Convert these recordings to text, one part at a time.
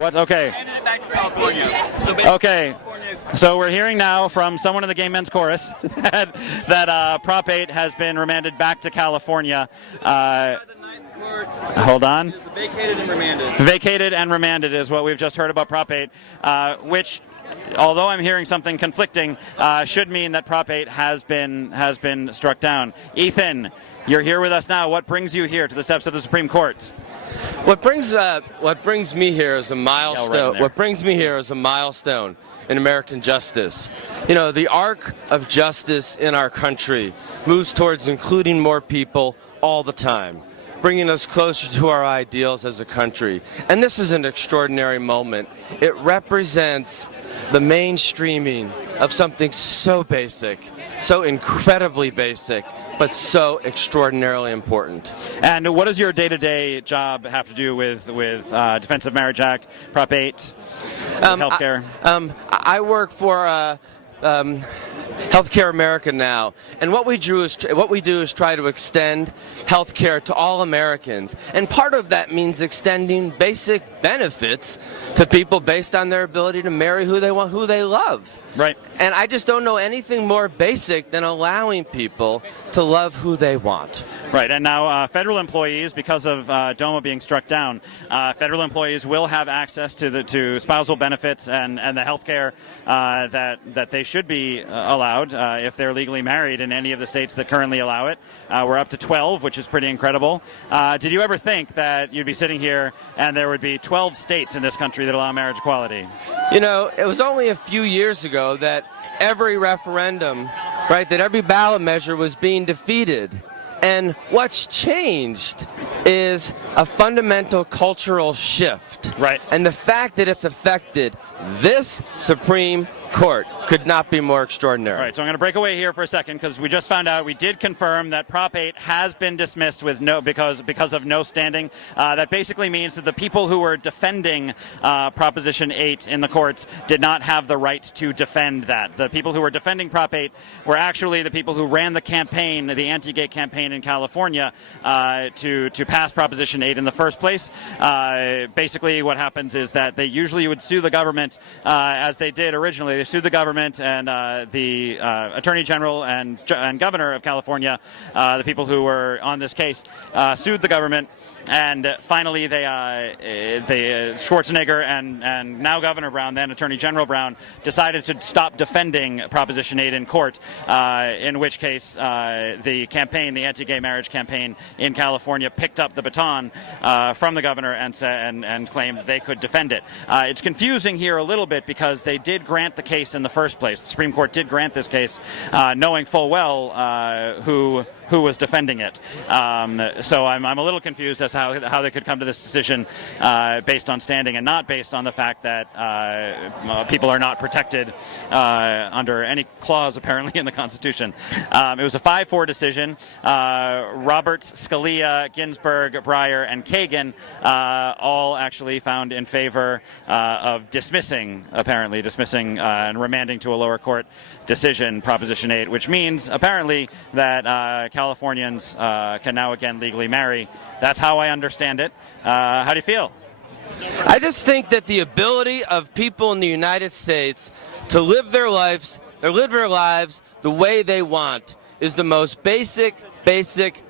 What? Okay. Handed it back to California. Okay. So we're hearing now from someone in the gay men's chorus that Prop 8 has been remanded back to California. Hold on. Vacated and remanded. Vacated and remanded is what we've just heard about Prop 8, which, although I'm hearing something conflicting, should mean that Prop 8 has been struck down. Ethan, you're here with us now. What brings you here to the steps of the Supreme Court? What brings me here is a milestone. What brings me here is a milestone in American justice. You know, the arc of justice in our country moves towards including more people all the time, bringing us closer to our ideals as a country. And this is an extraordinary moment. It represents the mainstreaming of something so basic, so incredibly basic, but so extraordinarily important. And what does your day-to-day job have to do with Defense of Marriage Act, Prop 8, healthcare? I work for Healthcare America now, and what we do is try to extend healthcare to all Americans, and part of that means extending basic benefits to people based on their ability to marry who they want, who they love. Right. And I just don't know anything more basic than allowing people to love who they want. Right, and now federal employees, because of DOMA being struck down, federal employees will have access to spousal benefits and the health care that they should be allowed if they're legally married in any of the states that currently allow it. We're up to 12, which is pretty incredible. Did you ever think that you'd be sitting here and there would be 12 states in this country that allow marriage equality? You know, it was only a few years ago that every referendum, right, that every ballot measure was being defeated. And what's changed is a fundamental cultural shift. Right. And the fact that it's affected this Supreme Court could not be more extraordinary. All right, so I'm going to break away here for a second because we just found out, we did confirm that Prop 8 has been dismissed with because of no standing. That basically means that the people who were defending Proposition 8 in the courts did not have the right to defend that. The people who were defending Prop 8 were actually the people who ran the campaign, the anti-gay campaign in California, to pass Proposition 8 in the first place. Basically what happens is that they usually would sue the government, as they did originally. They sued the government and the Attorney General and Governor of California, the people who were on this case, sued the government. And finally, Schwarzenegger and now Governor Brown, then Attorney General Brown, decided to stop defending Proposition 8 in court, in which case the campaign, the anti-gay marriage campaign in California, picked up the baton from the governor and claimed that they could defend it. It's confusing here a little bit because they did grant the case in the first place. The Supreme Court did grant this case, knowing full well who was defending it. So I'm a little confused as to how they could come to this decision based on standing and not based on the fact that people are not protected under any clause apparently in the Constitution. It was a 5-4 decision. Roberts, Scalia, Ginsburg, Breyer, and Kagan all actually found in favor of dismissing and remanding to a lower court decision Proposition 8, which means apparently that Californians can now again legally marry. That's how I understand it. How do you feel? I just think that the ability of people in the United States to live their lives the way they want is the most basic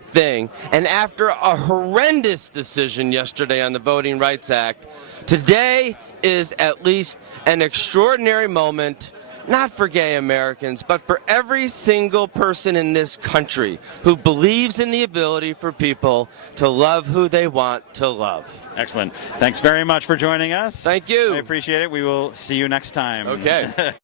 thing. And after a horrendous decision yesterday on the Voting Rights Act, today is at least an extraordinary moment, not for gay Americans, but for every single person in this country who believes in the ability for people to love who they want to love. Excellent. Thanks very much for joining us. Thank you. I appreciate it. We will see you next time. Okay.